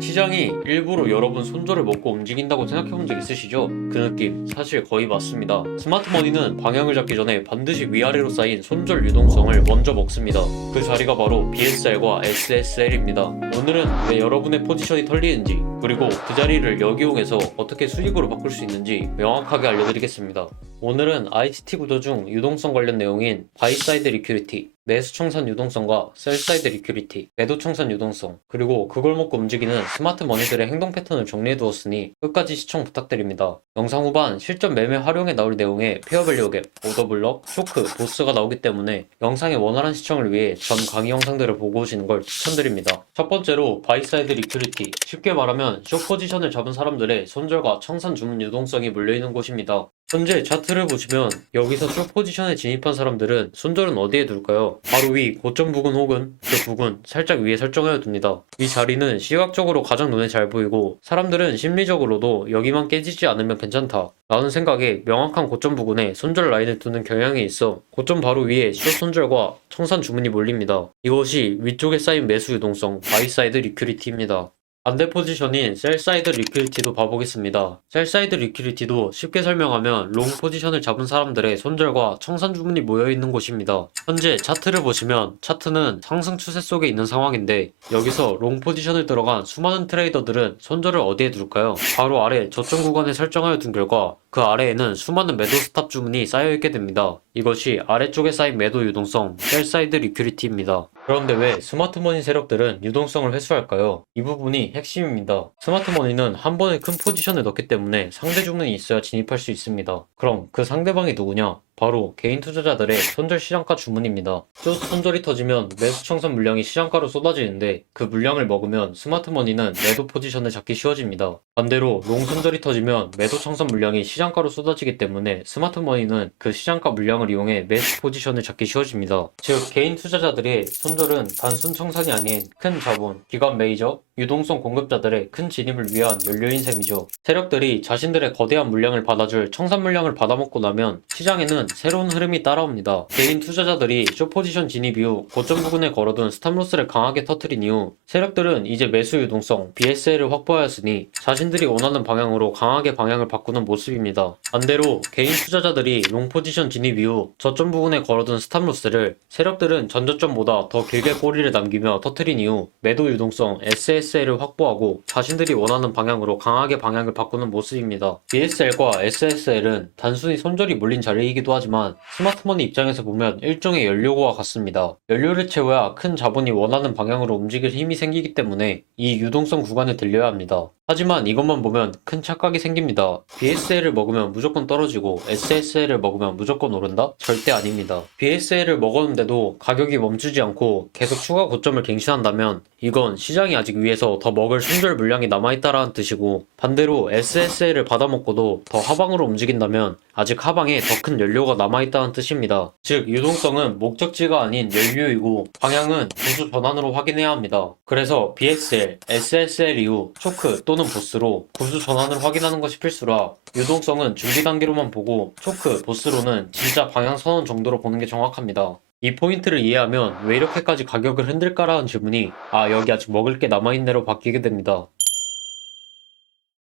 시장이 일부러 여러분 손절을 먹고 움직인다고 생각해 본 적 있으시죠? 그 느낌 사실 거의 맞습니다. 스마트머니는 방향을 잡기 전에 반드시 위아래로 쌓인 손절 유동성을 먼저 먹습니다. 그 자리가 바로 BSR과 SSL입니다. 오늘은 왜 여러분의 포지션이 털리는지, 그리고 그 자리를 역이용해서 어떻게 수익으로 바꿀 수 있는지 명확하게 알려드리겠습니다. 오늘은 ITT 구조 중 유동성 관련 내용인 바이사이드 리큐리티, 매수 청산 유동성과 셀사이드 리큐리티, 매도 청산 유동성, 그리고 그걸 먹고 움직이는 스마트 머니들의 행동 패턴을 정리해 두었으니 끝까지 시청 부탁드립니다. 영상 후반 실전 매매 활용에 나올 내용에 페어밸류 갭, 오더블럭, 쇼크, 보스가 나오기 때문에 영상의 원활한 시청을 위해 전 강의 영상들을 보고 오시는 걸 추천드립니다. 첫 번째로 바이사이드 리큐리티, 쉽게 말하면 숏 포지션을 잡은 사람들의 손절과 청산 주문 유동성이 몰려있는 곳입니다. 현재 차트를 보시면 여기서 숏 포지션에 진입한 사람들은 손절은 어디에 둘까요? 바로 위 고점 부근 혹은 그 부근 살짝 위에 설정하여 둡니다. 이 자리는 시각적으로 가장 눈에 잘 보이고 사람들은 심리적으로도 여기만 깨지지 않으면 괜찮다 라는 생각에 명확한 고점 부근에 손절 라인을 두는 경향이 있어 고점 바로 위에 숏 손절과 청산 주문이 몰립니다. 이것이 위쪽에 쌓인 매수 유동성 바이사이드 리큐리티입니다. 반대 포지션인 셀사이드 리퀴리티도 봐보겠습니다. 셀사이드 리퀴리티도 쉽게 설명하면 롱 포지션을 잡은 사람들의 손절과 청산 주문이 모여있는 곳입니다. 현재 차트를 보시면 차트는 상승 추세 속에 있는 상황인데 여기서 롱 포지션을 들어간 수많은 트레이더들은 손절을 어디에 둘까요? 바로 아래 저점 구간에 설정하여 둔 결과 그 아래에는 수많은 매도 스탑 주문이 쌓여있게 됩니다. 이것이 아래쪽에 쌓인 매도 유동성 셀사이드 리퀴리티입니다. 그런데 왜 스마트머니 세력들은 유동성을 회수할까요? 이 부분이 핵심입니다. 스마트머니는 한 번에 큰 포지션을 넣기 때문에 상대 주문이 있어야 진입할 수 있습니다. 그럼 그 상대방이 누구냐? 바로 개인 투자자들의 손절 시장가 주문입니다. 숏 손절이 터지면 매수 청산 물량이 시장가로 쏟아지는데 그 물량을 먹으면 스마트머니는 매도 포지션을 잡기 쉬워집니다. 반대로 롱 손절이 터지면 매도 청산 물량이 시장가로 쏟아지기 때문에 스마트머니는 그 시장가 물량을 이용해 매수 포지션을 잡기 쉬워집니다. 즉 개인 투자자들의 손절은 단순 청산이 아닌 큰 자본, 기관 메이저, 유동성 공급자들의 큰 진입을 위한 연료인 셈이죠. 세력들이 자신들의 거대한 물량을 받아줄 청산 물량을 받아먹고 나면 시장에는 새로운 흐름이 따라옵니다. 개인 투자자들이 숏 포지션 진입 이후 고점 부근에 걸어둔 스탑로스를 강하게 터트린 이후 세력들은 이제 매수 유동성 BSL을 확보하였으니 자신들이 원하는 방향으로 강하게 방향을 바꾸는 모습입니다. 반대로 개인 투자자들이 롱 포지션 진입 이후 저점 부근에 걸어둔 스탑로스를 세력들은 전저점보다 더 길게 꼬리를 남기며 터트린 이후 매도 유동성 SSL을 확보하고 자신들이 원하는 방향으로 강하게 방향을 바꾸는 모습입니다. BSL과 SSL은 단순히 손절이 몰린 자리이기도 하지만 스마트머니 입장에서 보면 일종의 연료고와 같습니다. 연료를 채워야 큰 자본이 원하는 방향으로 움직일 힘이 생기기 때문에 이 유동성 구간에 들려야 합니다. 하지만 이것만 보면 큰 착각이 생깁니다. BSL을 먹으면 무조건 떨어지고 SSL을 먹으면 무조건 오른다? 절대 아닙니다. BSL을 먹었는데도 가격이 멈추지 않고 계속 추가 고점을 갱신한다면 이건 시장이 아직 위에서 더 먹을 손절 물량이 남아있다라는 뜻이고 반대로 SSL을 받아먹고도 더 하방으로 움직인다면 아직 하방에 더 큰 연료가 남아있다는 뜻입니다. 즉 유동성은 목적지가 아닌 연료이고 방향은 구수 전환으로 확인해야 합니다. 그래서 BSL, SSL 이후 초크 또는 보스로 구수 전환을 확인하는 것이 필수라 유동성은 준비 단계로만 보고 초크, 보스로는 진짜 방향 선언 정도로 보는 게 정확합니다. 이 포인트를 이해하면 왜 이렇게까지 가격을 흔들까라는 질문이 여기 아직 먹을 게 남아있네로 바뀌게 됩니다.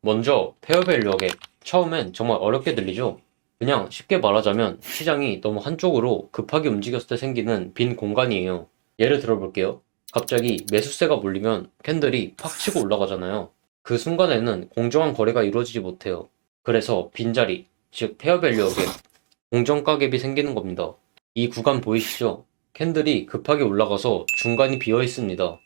먼저 페어밸류 갭. 처음엔 정말 어렵게 들리죠? 그냥 쉽게 말하자면 시장이 너무 한쪽으로 급하게 움직였을 때 생기는 빈 공간이에요. 예를 들어 볼게요. 갑자기 매수세가 몰리면 캔들이 팍 치고 올라가잖아요. 그 순간에는 공정한 거래가 이루어지지 못해요. 그래서 빈자리, 즉 페어밸류 갭, 공정가 갭이 생기는 겁니다. 이 구간 보이시죠? 캔들이 급하게 올라가서 중간이 비어 있습니다.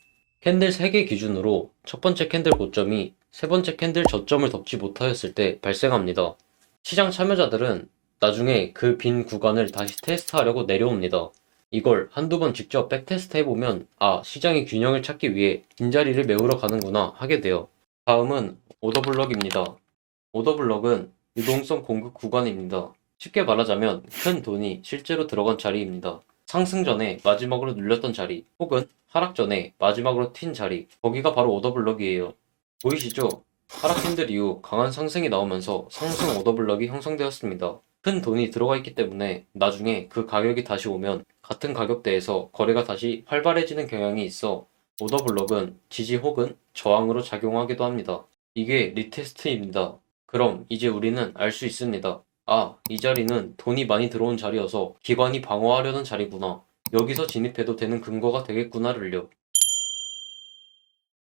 캔들 3개 기준으로 첫 번째 캔들 고점이 세 번째 캔들 저점을 덮지 못하였을 때 발생합니다. 시장 참여자들은 나중에 그 빈 구간을 다시 테스트하려고 내려옵니다. 이걸 한두 번 직접 백테스트 해보면 시장이 균형을 찾기 위해 빈자리를 메우러 가는구나 하게 돼요. 다음은 오더블럭입니다. 오더블럭은 유동성 공급 구간입니다. 쉽게 말하자면 큰 돈이 실제로 들어간 자리입니다. 상승 전에 마지막으로 눌렸던 자리 혹은 하락 전에 마지막으로 튄 자리, 거기가 바로 오더블럭이에요. 보이시죠? 하락 캔들 이후 강한 상승이 나오면서 상승 오더블럭이 형성되었습니다. 큰 돈이 들어가 있기 때문에 나중에 그 가격이 다시 오면 같은 가격대에서 거래가 다시 활발해지는 경향이 있어 오더블럭은 지지 혹은 저항으로 작용하기도 합니다. 이게 리테스트입니다. 그럼 이제 우리는 알 수 있습니다. 아, 이 자리는 돈이 많이 들어온 자리여서 기관이 방어하려는 자리구나. 여기서 진입해도 되는 근거가 되겠구나를요.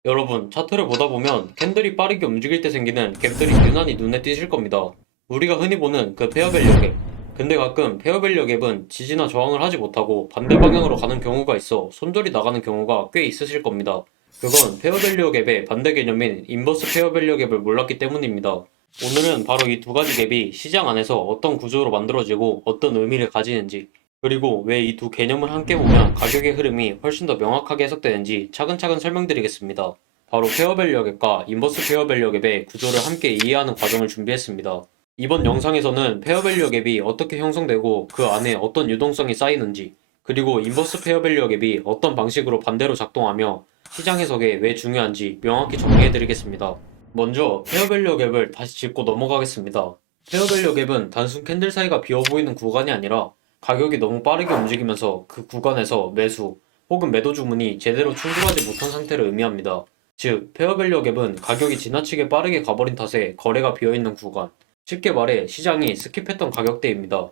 여러분, 차트를 보다 보면 캔들이 빠르게 움직일 때 생기는 갭들이 유난히 눈에 띄실 겁니다. 우리가 흔히 보는 그 페어밸류 갭. 근데 가끔 페어밸류 갭은 지지나 저항을 하지 못하고 반대 방향으로 가는 경우가 있어 손절이 나가는 경우가 꽤 있으실 겁니다. 그건 페어밸류 갭의 반대 개념인 인버스 페어밸류 갭을 몰랐기 때문입니다. 오늘은 바로 이 두 가지 갭이 시장 안에서 어떤 구조로 만들어지고 어떤 의미를 가지는지, 그리고 왜 이 두 개념을 함께 보면 가격의 흐름이 훨씬 더 명확하게 해석되는지 차근차근 설명드리겠습니다. 바로 페어밸류 갭과 인버스 페어밸류 갭의 구조를 함께 이해하는 과정을 준비했습니다. 이번 영상에서는 페어밸류 갭이 어떻게 형성되고 그 안에 어떤 유동성이 쌓이는지, 그리고 인버스 페어밸류 갭이 어떤 방식으로 반대로 작동하며 시장 해석에 왜 중요한지 명확히 정리해드리겠습니다. 먼저 페어밸류 갭을 다시 짚고 넘어가겠습니다. 페어밸류 갭은 단순 캔들 사이가 비어 보이는 구간이 아니라 가격이 너무 빠르게 움직이면서 그 구간에서 매수 혹은 매도 주문이 제대로 충돌하지 못한 상태를 의미합니다. 즉, 페어밸류 갭은 가격이 지나치게 빠르게 가버린 탓에 거래가 비어있는 구간, 쉽게 말해 시장이 스킵했던 가격대입니다.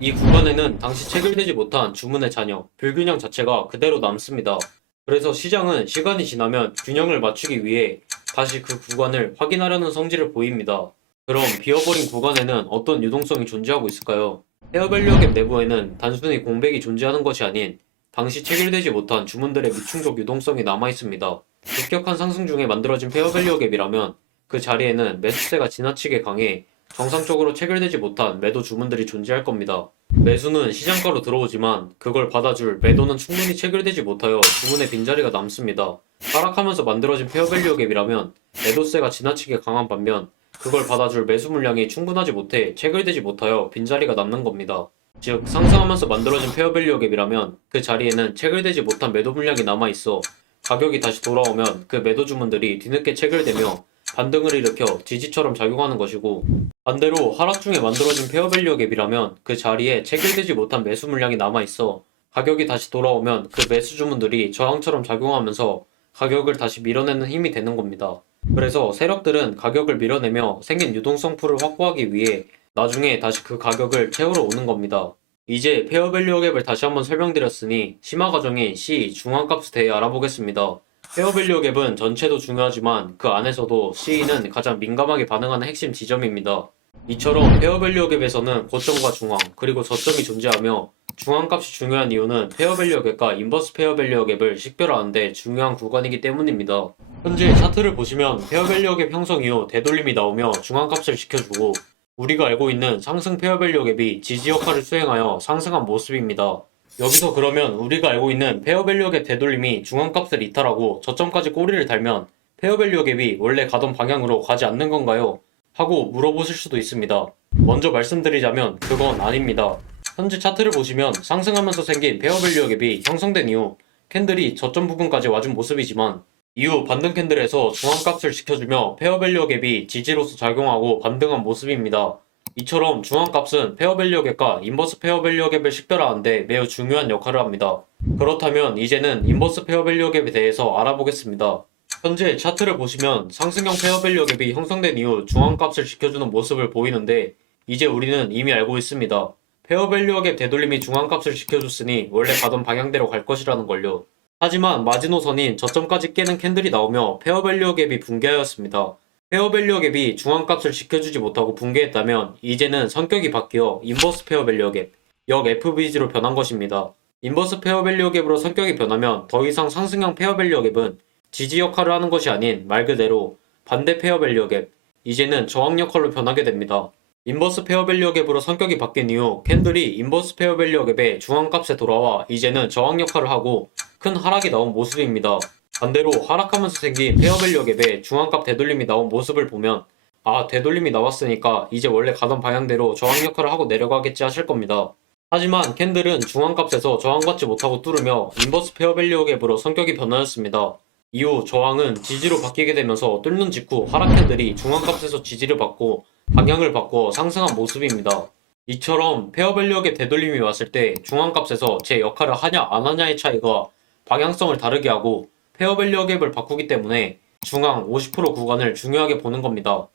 이 구간에는 당시 체결되지 못한 주문의 잔여, 불균형 자체가 그대로 남습니다. 그래서 시장은 시간이 지나면 균형을 맞추기 위해 다시 그 구간을 확인하려는 성질을 보입니다. 그럼 비어버린 구간에는 어떤 유동성이 존재하고 있을까요? 페어밸류 갭 내부에는 단순히 공백이 존재하는 것이 아닌 당시 체결되지 못한 주문들의 미충족 유동성이 남아 있습니다. 급격한 상승 중에 만들어진 페어밸류 갭이라면 그 자리에는 매수세가 지나치게 강해 정상적으로 체결되지 못한 매도 주문들이 존재할 겁니다. 매수는 시장가로 들어오지만 그걸 받아줄 매도는 충분히 체결되지 못하여 주문의 빈자리가 남습니다. 하락하면서 만들어진 페어밸류 갭이라면 매도세가 지나치게 강한 반면 그걸 받아줄 매수 물량이 충분하지 못해 체결되지 못하여 빈자리가 남는 겁니다. 즉, 상승하면서 만들어진 페어밸류 갭이라면 그 자리에는 체결되지 못한 매도 물량이 남아있어 가격이 다시 돌아오면 그 매도 주문들이 뒤늦게 체결되며 반등을 일으켜 지지처럼 작용하는 것이고, 반대로 하락 중에 만들어진 페어밸류 갭이라면 그 자리에 체결되지 못한 매수 물량이 남아있어 가격이 다시 돌아오면 그 매수 주문들이 저항처럼 작용하면서 가격을 다시 밀어내는 힘이 되는 겁니다. 그래서 세력들은 가격을 밀어내며 생긴 유동성 풀을 확보하기 위해 나중에 다시 그 가격을 채우러 오는 겁니다. 이제 페어밸류 갭을 다시 한번 설명드렸으니 심화 과정인 C 중앙값에 대해 알아보겠습니다. 페어밸류 갭은 전체도 중요하지만 그 안에서도 C는 가장 민감하게 반응하는 핵심 지점입니다. 이처럼 페어밸류 갭에서는 고점과 중앙, 그리고 저점이 존재하며 중앙값이 중요한 이유는 페어밸류 갭과 인버스 페어밸류 갭을 식별하는 데 중요한 구간이기 때문입니다. 현재 차트를 보시면 페어밸류 갭 형성 이후 되돌림이 나오며 중앙값을 지켜주고, 우리가 알고 있는 상승 페어밸류 갭이 지지 역할을 수행하여 상승한 모습입니다. 여기서 그러면 우리가 알고 있는 페어밸류 갭 되돌림이 중앙값을 이탈하고 저점까지 꼬리를 달면 페어밸류 갭이 원래 가던 방향으로 가지 않는 건가요? 하고 물어보실 수도 있습니다. 먼저 말씀드리자면 그건 아닙니다. 현재 차트를 보시면 상승하면서 생긴 페어밸류 갭이 형성된 이후 캔들이 저점 부분까지 와준 모습이지만, 이후 반등 캔들에서 중앙값을 지켜주며 페어밸류 갭이 지지로서 작용하고 반등한 모습입니다. 이처럼 중앙값은 페어밸류 갭과 인버스 페어밸류 갭을 식별하는데 매우 중요한 역할을 합니다. 그렇다면 이제는 인버스 페어밸류 갭에 대해서 알아보겠습니다. 현재 차트를 보시면 상승형 페어밸류 갭이 형성된 이후 중앙값을 지켜주는 모습을 보이는데, 이제 우리는 이미 알고 있습니다. 페어밸류 갭 되돌림이 중앙값을 지켜줬으니 원래 가던 방향대로 갈 것이라는 걸요. 하지만 마지노선인 저점까지 깨는 캔들이 나오며 페어밸류 갭이 붕괴하였습니다. 페어밸류 갭이 중앙값을 지켜주지 못하고 붕괴했다면 이제는 성격이 바뀌어 인버스 페어밸류 갭, 역 FVG로 변한 것입니다. 인버스 페어밸류 갭으로 성격이 변하면 더 이상 상승형 페어밸류 갭은 지지 역할을 하는 것이 아닌 말 그대로 반대 페어밸류 갭, 이제는 저항 역할로 변하게 됩니다. 인버스 페어밸류 갭으로 성격이 바뀐 이후 캔들이 인버스 페어밸류 갭의 중앙값에 돌아와 이제는 저항 역할을 하고 큰 하락이 나온 모습입니다. 반대로 하락하면서 생긴 페어밸류 갭의 중앙값 되돌림이 나온 모습을 보면, 아, 되돌림이 나왔으니까 이제 원래 가던 방향대로 저항 역할을 하고 내려가겠지 하실 겁니다. 하지만 캔들은 중앙값에서 저항받지 못하고 뚫으며 인버스 페어밸류 갭으로 성격이 변하였습니다. 이후 저항은 지지로 바뀌게 되면서 뚫는 직후 하락 캔들이 중앙값에서 지지를 받고 방향을 바꿔 상승한 모습입니다. 이처럼 페어밸류 갭 되돌림이 왔을 때 중앙값에서 제 역할을 하냐 안 하냐의 차이가 방향성을 다르게 하고 페어밸류 갭을 바꾸기 때문에 중앙 50% 구간을 중요하게 보는 겁니다.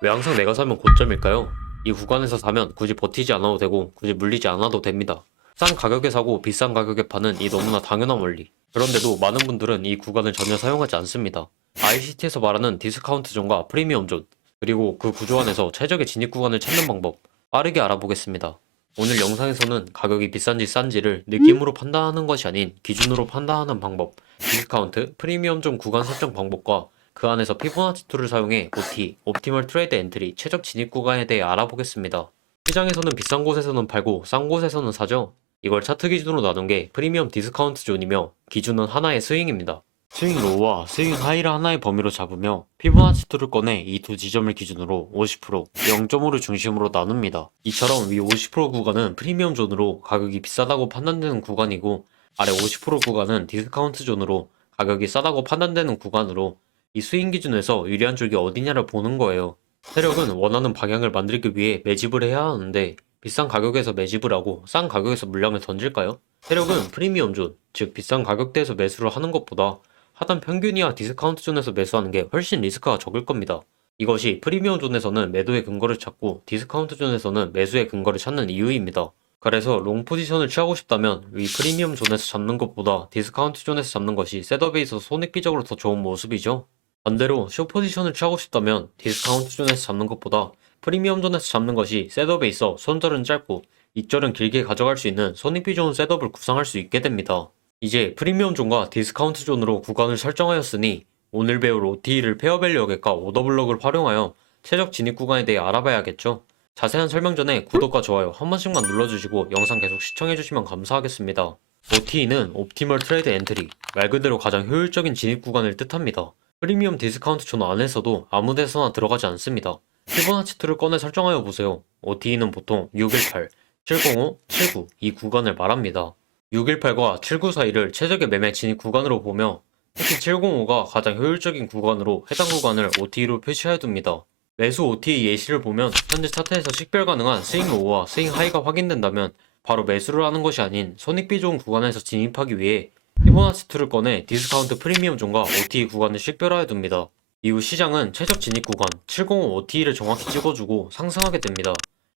왜 항상 내가 사면 고점일까요? 이 구간에서 사면 굳이 버티지 않아도 되고 굳이 물리지 않아도 됩니다. 싼 가격에 사고 비싼 가격에 파는 이 너무나 당연한 원리. 그런데도 많은 분들은 이 구간을 전혀 사용하지 않습니다. ICT에서 말하는 디스카운트 존과 프리미엄 존, 그리고 그 구조 안에서 최적의 진입 구간을 찾는 방법, 빠르게 알아보겠습니다. 오늘 영상에서는 가격이 비싼지 싼지를 느낌으로 판단하는 것이 아닌 기준으로 판단하는 방법, 디스카운트, 프리미엄 존 구간 설정 방법과 그 안에서 피보나치 툴을 사용해 OT, 옵티멀 트레이드 엔트리, 최적 진입 구간에 대해 알아보겠습니다. 시장에서는 비싼 곳에서는 팔고 싼 곳에서는 사죠. 이걸 차트 기준으로 나눈 게 프리미엄 디스카운트 존이며 기준은 하나의 스윙입니다. 스윙 로우와 스윙 하이를 하나의 범위로 잡으며 피보나치 툴을 꺼내 이 두 지점을 기준으로 50%, 0.5를 중심으로 나눕니다. 이처럼 위 50% 구간은 프리미엄 존으로 가격이 비싸다고 판단되는 구간이고 아래 50% 구간은 디스카운트 존으로 가격이 싸다고 판단되는 구간으로 이 스윙 기준에서 유리한 쪽이 어디냐를 보는 거예요. 세력은 원하는 방향을 만들기 위해 매집을 해야 하는데 비싼 가격에서 매집을 하고 싼 가격에서 물량을 던질까요? 세력은 프리미엄 존, 즉 비싼 가격대에서 매수를 하는 것보다 하단 평균이나 디스카운트 존에서 매수하는 게 훨씬 리스크가 적을 겁니다. 이것이 프리미엄 존에서는 매도의 근거를 찾고 디스카운트 존에서는 매수의 근거를 찾는 이유입니다. 그래서 롱 포지션을 취하고 싶다면 위 프리미엄 존에서 잡는 것보다 디스카운트 존에서 잡는 것이 셋업에 있어서 손익비적으로 더 좋은 모습이죠. 반대로 숏 포지션을 취하고 싶다면 디스카운트 존에서 잡는 것보다 프리미엄 존에서 잡는 것이 셋업에 있어 손절은 짧고 익절은 길게 가져갈 수 있는 손익비 좋은 셋업을 구상할 수 있게 됩니다. 이제 프리미엄 존과 디스카운트 존으로 구간을 설정하였으니 오늘 배울 OTE를 페어밸류 어겟과 오더블럭을 활용하여 최적 진입 구간에 대해 알아봐야겠죠. 자세한 설명 전에 구독과 좋아요 한 번씩만 눌러주시고 영상 계속 시청해주시면 감사하겠습니다. OTE는 옵티멀 트레이드 엔트리, 말 그대로 가장 효율적인 진입 구간을 뜻합니다. 프리미엄 디스카운트 존 안에서도 아무 데서나 들어가지 않습니다. 피보나치 툴을 꺼내 설정하여 보세요. OTE는 보통 618, 705, 79 이 구간을 말합니다. 618과 79 사이를 최적의 매매 진입 구간으로 보며 특히 705가 가장 효율적인 구간으로 해당 구간을 OTE로 표시하여 둡니다. 매수 OTE 예시를 보면 현재 차트에서 식별 가능한 스윙 로우와 스윙 하이가 확인된다면 바로 매수를 하는 것이 아닌 손익비 좋은 구간에서 진입하기 위해 피보나치 툴을 꺼내 디스카운트 프리미엄 존과 OTE 구간을 식별하여 둡니다. 이후 시장은 최적 진입 구간 705 OTE를 정확히 찍어주고 상승하게 됩니다.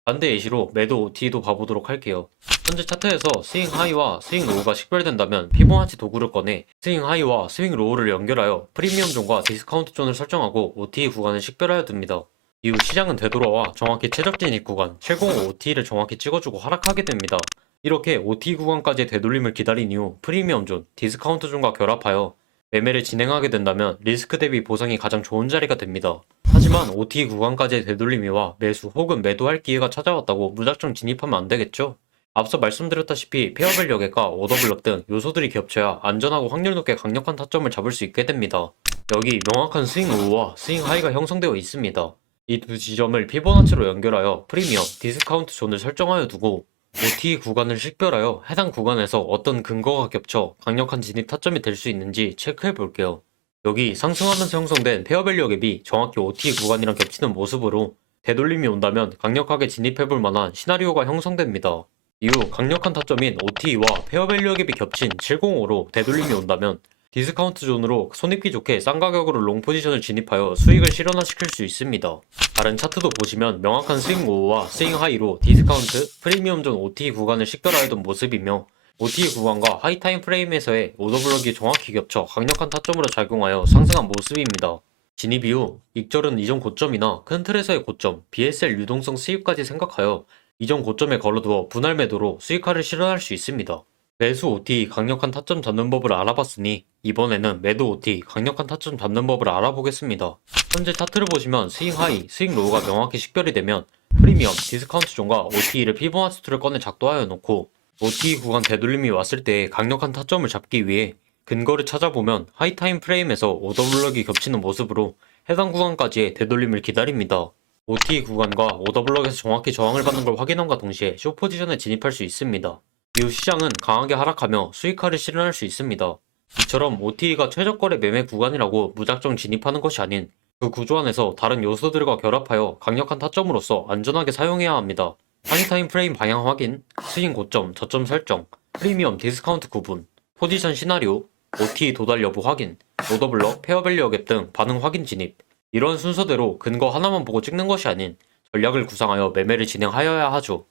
반대 예시로 매도 OTE도 봐보도록 할게요. 현재 차트에서 스윙 하이와 스윙 로우가 식별된다면 피보나치 도구를 꺼내 스윙 하이와 스윙 로우를 연결하여 프리미엄 존과 디스카운트 존을 설정하고 OTE 구간을 식별하여 둡니다. 이후 시장은 되돌아와 정확히 최적 진입 구간 705 OTE를 정확히 찍어주고 하락하게 됩니다. 이렇게 OTE 구간까지의 되돌림을 기다린 이후 프리미엄 존, 디스카운트 존과 결합하여 매매를 진행하게 된다면 리스크 대비 보상이 가장 좋은 자리가 됩니다. 하지만 OTE 구간까지의 되돌림이와 매수 혹은 매도할 기회가 찾아왔다고 무작정 진입하면 안 되겠죠? 앞서 말씀드렸다시피 페어밸류 어겟과 오더블럭 등 요소들이 겹쳐야 안전하고 확률 높게 강력한 타점을 잡을 수 있게 됩니다. 여기 명확한 스윙 로우와 스윙 하이가 형성되어 있습니다. 이 두 지점을 피보나치로 연결하여 프리미엄, 디스카운트 존을 설정하여 두고 OTE 구간을 식별하여 해당 구간에서 어떤 근거가 겹쳐 강력한 진입 타점이 될 수 있는지 체크해 볼게요. 여기 상승하면서 형성된 페어밸류 갭이 정확히 OTE 구간이랑 겹치는 모습으로 되돌림이 온다면 강력하게 진입해 볼 만한 시나리오가 형성됩니다. 이후 강력한 타점인 OTE와 페어밸류 갭이 겹친 705로 되돌림이 온다면 디스카운트 존으로 손익비 좋게 싼 가격으로 롱 포지션을 진입하여 수익을 실현화시킬 수 있습니다. 다른 차트도 보시면 명확한 스윙 로우와 스윙 하이로 디스카운트, 프리미엄 존 OTE 구간을 식별하여 둔 모습이며 OTE 구간과 하이 타임 프레임에서의 오더블럭이 정확히 겹쳐 강력한 타점으로 작용하여 상승한 모습입니다. 진입 이후 익절은 이전 고점이나 큰 틀에서의 고점, BSL 유동성 수익까지 생각하여 이전 고점에 걸어두어 분할 매도로 수익화를 실현할 수 있습니다. 매수 OT 강력한 타점 잡는 법을 알아봤으니 이번에는 매도 OT 강력한 타점 잡는 법을 알아보겠습니다. 현재 차트를 보시면 스윙 하이, 스윙 로우가 명확히 식별이 되면 프리미엄, 디스카운트 존과 OTE를 피보나치 툴을 꺼내 작동하여 놓고 OTE 구간 되돌림이 왔을 때 강력한 타점을 잡기 위해 근거를 찾아보면 하이타임 프레임에서 오더블럭이 겹치는 모습으로 해당 구간까지의 되돌림을 기다립니다. OTE 구간과 오더블럭에서 정확히 저항을 받는 걸 확인함과 동시에 숏 포지션에 진입할 수 있습니다. 이후 시장은 강하게 하락하며 수익화를 실현할 수 있습니다. 이처럼 OTE가 최저거래 매매 구간이라고 무작정 진입하는 것이 아닌 그 구조 안에서 다른 요소들과 결합하여 강력한 타점으로서 안전하게 사용해야 합니다. 하이타임 프레임 방향 확인, 스윙 고점, 저점 설정, 프리미엄 디스카운트 구분, 포지션 시나리오, OT 도달 여부 확인, 오더블럭, 페어밸류 어갭 등 반응 확인 진입. 이런 순서대로 근거 하나만 보고 찍는 것이 아닌 전략을 구상하여 매매를 진행하여야 하죠.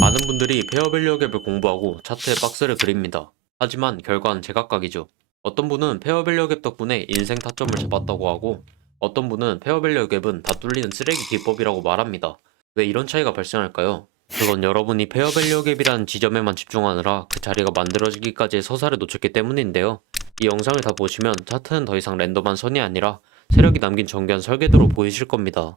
많은 분들이 페어밸류 어갭을 공부하고 차트에 박스를 그립니다. 하지만 결과는 제각각이죠. 어떤 분은 페어밸류 어갭 덕분에 인생 타점을 잡았다고 하고, 어떤 분은 페어밸류 어갭은 다 뚫리는 쓰레기 기법이라고 말합니다. 왜 이런 차이가 발생할까요? 그건 여러분이 페어밸류 어갭이라는 지점에만 집중하느라 그 자리가 만들어지기까지의 서사를 놓쳤기 때문인데요. 이 영상을 다 보시면 차트는 더 이상 랜덤한 선이 아니라 세력이 남긴 정교한 설계도로 보이실 겁니다.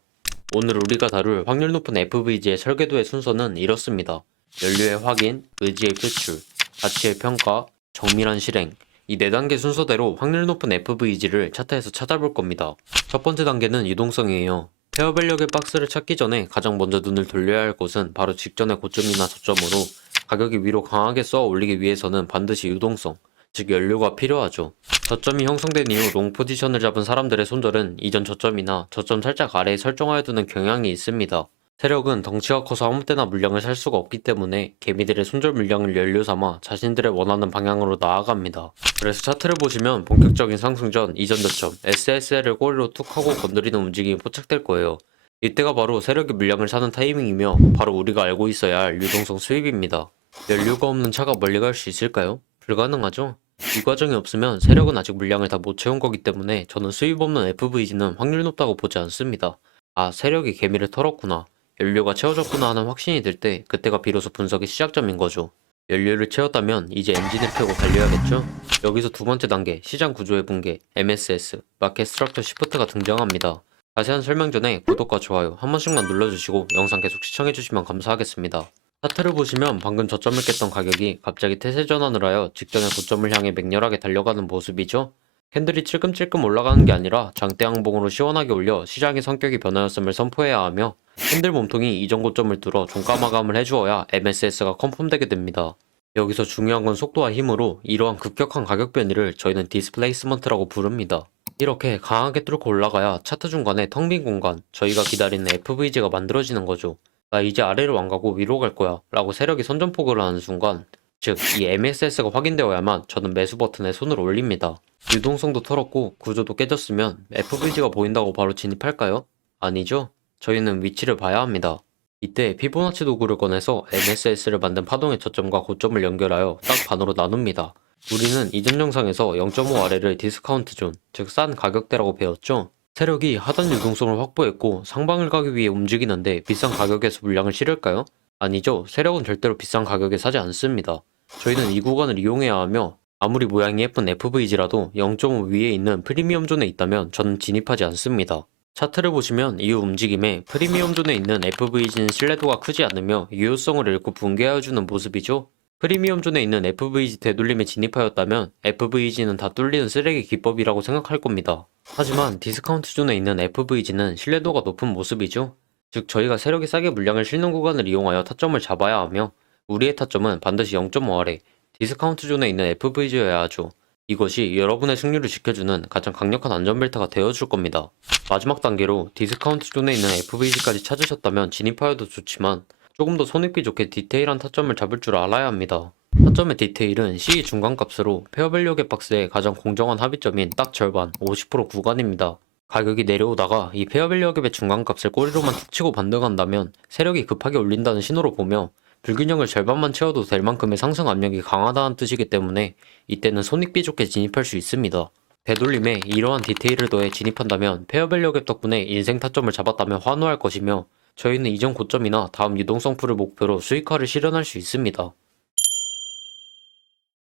오늘 우리가 다룰 확률 높은 FVG의 설계도의 순서는 이렇습니다. 연료의 확인, 의지의 표출, 가치의 평가, 정밀한 실행. 이 4단계 순서대로 확률 높은 FVG를 차트에서 찾아볼 겁니다. 첫 번째 단계는 유동성이에요. 페어밸류의 박스를 찾기 전에 가장 먼저 눈을 돌려야 할 곳은 바로 직전의 고점이나 저점으로, 가격이 위로 강하게 쏘아 올리기 위해서는 반드시 유동성, 즉 연료가 필요하죠. 저점이 형성된 이후 롱 포지션을 잡은 사람들의 손절은 이전 저점이나 저점 살짝 아래에 설정하여 두는 경향이 있습니다. 세력은 덩치가 커서 아무 때나 물량을 살 수가 없기 때문에 개미들의 손절 물량을 연료 삼아 자신들의 원하는 방향으로 나아갑니다. 그래서 차트를 보시면 본격적인 상승 전 이전 저점 SSL을 꼬리로 툭 하고 건드리는 움직임이 포착될 거예요. 이때가 바로 세력이 물량을 사는 타이밍이며 바로 우리가 알고 있어야 할 유동성 수입입니다. 연료가 없는 차가 멀리 갈 수 있을까요? 불가능하죠? 이 과정이 없으면 세력은 아직 물량을 다 못 채운 거기 때문에 저는 수입 없는 FVG는 확률 높다고 보지 않습니다. 아, 세력이 개미를 털었구나, 연료가 채워졌구나 하는 확신이 들 때 그때가 비로소 분석의 시작점인 거죠. 연료를 채웠다면 이제 엔진을 펴고 달려야겠죠? 여기서 두 번째 단계, 시장 구조의 붕괴, MSS, 마켓 스트럭처 시프트가 등장합니다. 자세한 설명 전에 구독과 좋아요 한 번씩만 눌러주시고 영상 계속 시청해주시면 감사하겠습니다. 차트를 보시면 방금 저점을 깼던 가격이 갑자기 태세 전환을 하여 직전의 고점을 향해 맹렬하게 달려가는 모습이죠. 캔들이 찔끔찔끔 올라가는 게 아니라 장대 항봉으로 시원하게 올려 시장의 성격이 변하였음을 선포해야 하며, 캔들 몸통이 이전 고점을 뚫어 종가 마감을 해주어야 MSS가 컨펌되게 됩니다. 여기서 중요한 건 속도와 힘으로 이러한 급격한 가격 변이를 저희는 디스플레이스먼트라고 부릅니다. 이렇게 강하게 뚫고 올라가야 차트 중간에 텅 빈 공간, 저희가 기다리는 FVG가 만들어지는 거죠. 나 이제 아래로 안 가고 위로 갈 거야 라고 세력이 선전포고를 하는 순간, 즉 이 MSS가 확인되어야만 저는 매수 버튼에 손을 올립니다. 유동성도 털었고 구조도 깨졌으면 FVG가 보인다고 바로 진입할까요? 아니죠. 저희는 위치를 봐야 합니다. 이때 피보나치 도구를 꺼내서 MSS를 만든 파동의 저점과 고점을 연결하여 딱 반으로 나눕니다. 우리는 이전 영상에서 0.5 아래를 디스카운트 존, 즉 싼 가격대라고 배웠죠. 세력이 하단 유동성을 확보했고 상방을 가기 위해 움직이는데 비싼 가격에서 물량을 실을까요? 아니죠. 세력은 절대로 비싼 가격에 사지 않습니다. 저희는 이 구간을 이용해야 하며, 아무리 모양이 예쁜 FVG라도 0.5 위에 있는 프리미엄 존에 있다면 저는 진입하지 않습니다. 차트를 보시면 이후 움직임에 프리미엄 존에 있는 FVG는 신뢰도가 크지 않으며 유효성을 잃고 붕괴하여주는 모습이죠. 프리미엄 존에 있는 FVG 되돌림에 진입하였다면 FVG는 다 뚫리는 쓰레기 기법이라고 생각할 겁니다. 하지만 디스카운트 존에 있는 FVG는 신뢰도가 높은 모습이죠. 즉 저희가 세력이 싸게 물량을 실는 구간을 이용하여 타점을 잡아야 하며, 우리의 타점은 반드시 0.5 아래 디스카운트 존에 있는 FVG여야 하죠. 이것이 여러분의 승률을 지켜주는 가장 강력한 안전벨트가 되어줄 겁니다. 마지막 단계로 디스카운트 존에 있는 FVG까지 찾으셨다면 진입하여도 좋지만, 조금 더 손익비 좋게 디테일한 타점을 잡을 줄 알아야 합니다. 타점의 디테일은 CE 중간값으로 페어밸류 갭 박스의 가장 공정한 합의점인 딱 절반 50% 구간입니다. 가격이 내려오다가 이 페어밸류 갭의 중간값을 꼬리로만 툭 치고 반등한다면 세력이 급하게 올린다는 신호로 보며, 불균형을 절반만 채워도 될 만큼의 상승 압력이 강하다는 뜻이기 때문에 이때는 손익비 좋게 진입할 수 있습니다. 되돌림에 이러한 디테일을 더해 진입한다면 페어밸류 갭 덕분에 인생 타점을 잡았다며 환호할 것이며, 저희는 이전 고점이나 다음 유동성 풀을 목표로 수익화를 실현할 수 있습니다.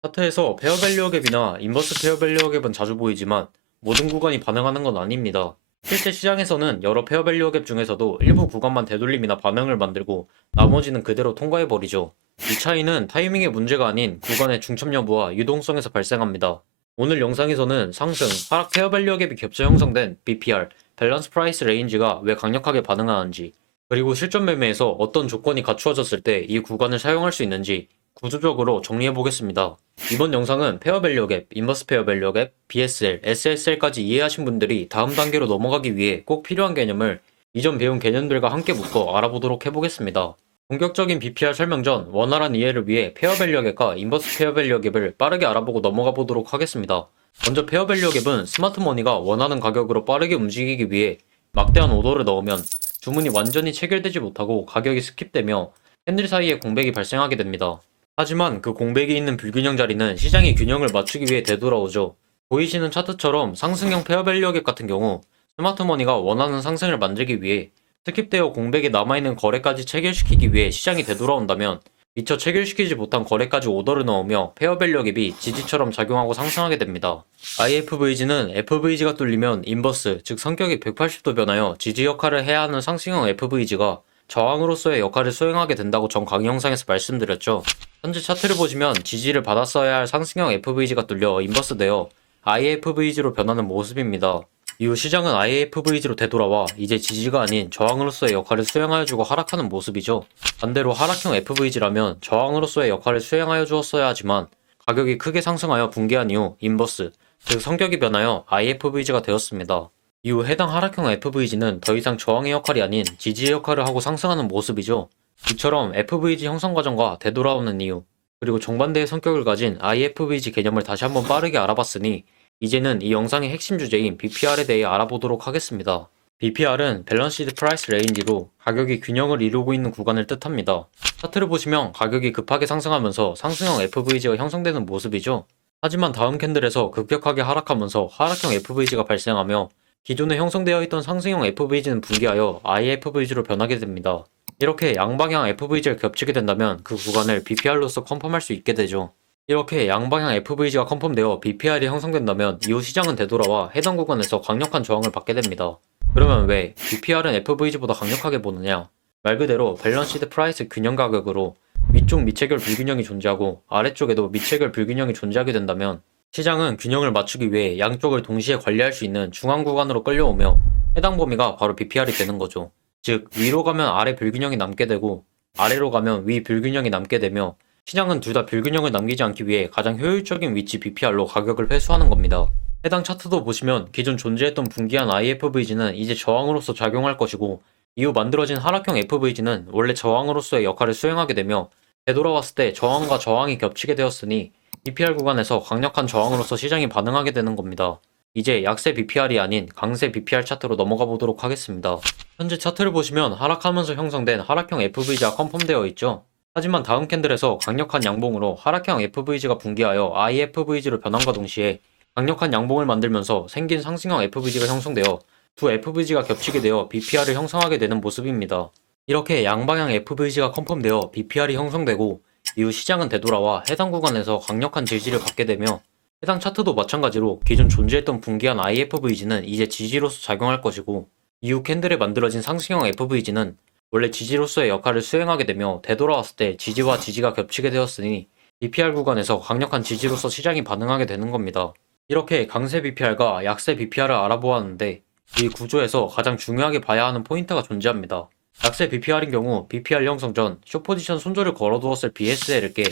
차트에서 페어밸류 갭이나 인버스 페어밸류 갭은 자주 보이지만 모든 구간이 반응하는 건 아닙니다. 실제 시장에서는 여러 페어밸류 갭 중에서도 일부 구간만 되돌림이나 반응을 만들고 나머지는 그대로 통과해버리죠. 이 차이는 타이밍의 문제가 아닌 구간의 중첩 여부와 유동성에서 발생합니다. 오늘 영상에서는 상승, 하락 페어밸류 갭이 겹쳐 형성된 BPR, 밸런스 프라이스 레인지가 왜 강력하게 반응하는지, 그리고 실전 매매에서 어떤 조건이 갖추어졌을 때 이 구간을 사용할 수 있는지 구조적으로 정리해보겠습니다. 이번 영상은 페어밸류 갭, 인버스 페어밸류 갭, BSL, SSL까지 이해하신 분들이 다음 단계로 넘어가기 위해 꼭 필요한 개념을 이전 배운 개념들과 함께 묶어 알아보도록 해보겠습니다. 본격적인 BPR 설명 전 원활한 이해를 위해 페어밸류 갭과 인버스 페어밸류 갭을 빠르게 알아보고 넘어가 보도록 하겠습니다. 먼저 페어밸류 갭은 스마트머니가 원하는 가격으로 빠르게 움직이기 위해 막대한 오더를 넣으면 주문이 완전히 체결되지 못하고 가격이 스킵되며 캔들 사이에 공백이 발생하게 됩니다. 하지만 그 공백이 있는 불균형 자리는 시장이 균형을 맞추기 위해 되돌아오죠. 보이시는 차트처럼 상승형 페어밸류 갭 같은 경우 스마트머니가 원하는 상승을 만들기 위해 스킵되어 공백이 남아있는 거래까지 체결시키기 위해 시장이 되돌아온다면 미처 체결시키지 못한 거래까지 오더를 넣으며 페어밸류 갭이 지지처럼 작용하고 상승하게 됩니다. IFVG는 FVG가 뚫리면 인버스, 즉 성격이 180도 변하여 지지 역할을 해야 하는 상승형 FVG가 저항으로서의 역할을 수행하게 된다고 전 강의 영상에서 말씀드렸죠. 현재 차트를 보시면 지지를 받았어야 할 상승형 FVG가 뚫려 인버스되어 IFVG로 변하는 모습입니다. 이후 시장은 IFVG로 되돌아와 이제 지지가 아닌 저항으로서의 역할을 수행하여주고 하락하는 모습이죠. 반대로 하락형 FVG라면 저항으로서의 역할을 수행하여 주었어야 하지만 가격이 크게 상승하여 붕괴한 이후 인버스, 즉 성격이 변하여 IFVG가 되었습니다. 이후 해당 하락형 FVG는 더 이상 저항의 역할이 아닌 지지의 역할을 하고 상승하는 모습이죠. 이처럼 FVG 형성 과정과 되돌아오는 이유, 그리고 정반대의 성격을 가진 IFVG 개념을 다시 한번 빠르게 알아봤으니 이제는 이 영상의 핵심 주제인 BPR에 대해 알아보도록 하겠습니다. BPR은 밸런시드 프라이스 레인지로 가격이 균형을 이루고 있는 구간을 뜻합니다. 차트를 보시면 가격이 급하게 상승하면서 상승형 FVG가 형성되는 모습이죠. 하지만 다음 캔들에서 급격하게 하락하면서 하락형 FVG가 발생하며 기존에 형성되어 있던 상승형 FVG는 붕괴하여 IFVG로 변하게 됩니다. 이렇게 양방향 FVG가 겹치게 된다면 그 구간을 BPR로서 컨펌할 수 있게 되죠. 이렇게 양방향 FVG가 컨펌되어 BPR이 형성된다면 이후 시장은 되돌아와 해당 구간에서 강력한 저항을 받게 됩니다. 그러면 왜 BPR은 FVG보다 강력하게 보느냐? 말 그대로 밸런시드 프라이스 균형 가격으로 위쪽 미체결 불균형이 존재하고 아래쪽에도 미체결 불균형이 존재하게 된다면 시장은 균형을 맞추기 위해 양쪽을 동시에 관리할 수 있는 중앙 구간으로 끌려오며 해당 범위가 바로 BPR이 되는 거죠. 즉 위로 가면 아래 불균형이 남게 되고 아래로 가면 위 불균형이 남게 되며 시장은 둘 다 불균형을 남기지 않기 위해 가장 효율적인 위치 BPR로 가격을 회수하는 겁니다. 해당 차트도 보시면 기존 존재했던 붕괴한 IFVG는 이제 저항으로서 작용할 것이고 이후 만들어진 하락형 FVG는 원래 저항으로서의 역할을 수행하게 되며 되돌아왔을 때 저항과 저항이 겹치게 되었으니 BPR 구간에서 강력한 저항으로서 시장이 반응하게 되는 겁니다. 이제 약세 BPR이 아닌 강세 BPR 차트로 넘어가 보도록 하겠습니다. 현재 차트를 보시면 하락하면서 형성된 하락형 FVG가 컨펌되어 있죠. 하지만 다음 캔들에서 강력한 양봉으로 하락형 FVG가 붕괴하여 IFVG로 변함과 동시에 강력한 양봉을 만들면서 생긴 상승형 FVG가 형성되어 두 FVG가 겹치게 되어 BPR을 형성하게 되는 모습입니다. 이렇게 양방향 FVG가 컨펌되어 BPR이 형성되고 이후 시장은 되돌아와 해당 구간에서 강력한 지지를 받게 되며 해당 차트도 마찬가지로 기존 존재했던 붕괴한 IFVG는 이제 지지로서 작용할 것이고 이후 캔들에 만들어진 상승형 FVG는 원래 지지로서의 역할을 수행하게 되며 되돌아왔을 때 지지와 지지가 겹치게 되었으니 BPR 구간에서 강력한 지지로서 시장이 반응하게 되는 겁니다. 이렇게 강세 BPR과 약세 BPR을 알아보았는데 이 구조에서 가장 중요하게 봐야 하는 포인트가 존재합니다. 약세 BPR인 경우 BPR 형성 전 숏포지션 손절을 걸어두었을 BSL에게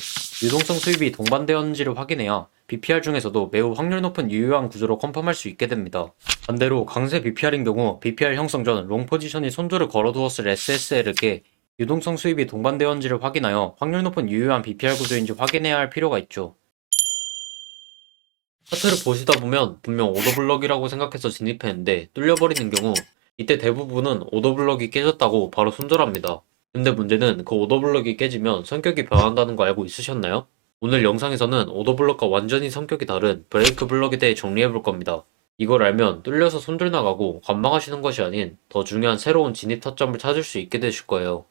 유동성 수입이 동반되었는지를 확인해야 BPR 중에서도 매우 확률 높은 유효한 구조로 컨펌할 수 있게 됩니다. 반대로 강세 BPR인 경우 BPR 형성 전 롱 포지션이 손절을 걸어두었을 SSL에게 유동성 수입이 동반되었는지를 확인하여 확률 높은 유효한 BPR 구조인지 확인해야 할 필요가 있죠. 차트를 보시다 보면 분명 오더블럭이라고 생각해서 진입했는데 뚫려버리는 경우 이때 대부분은 오더블럭이 깨졌다고 바로 손절합니다. 근데 문제는 그 오더블럭이 깨지면 성격이 변한다는 거 알고 있으셨나요? 오늘 영상에서는 오더블럭과 완전히 성격이 다른 브레이크 블럭에 대해 정리해볼 겁니다. 이걸 알면 뚫려서 손절 나가고 관망하시는 것이 아닌 더 중요한 새로운 진입 타점을 찾을 수 있게 되실 거예요.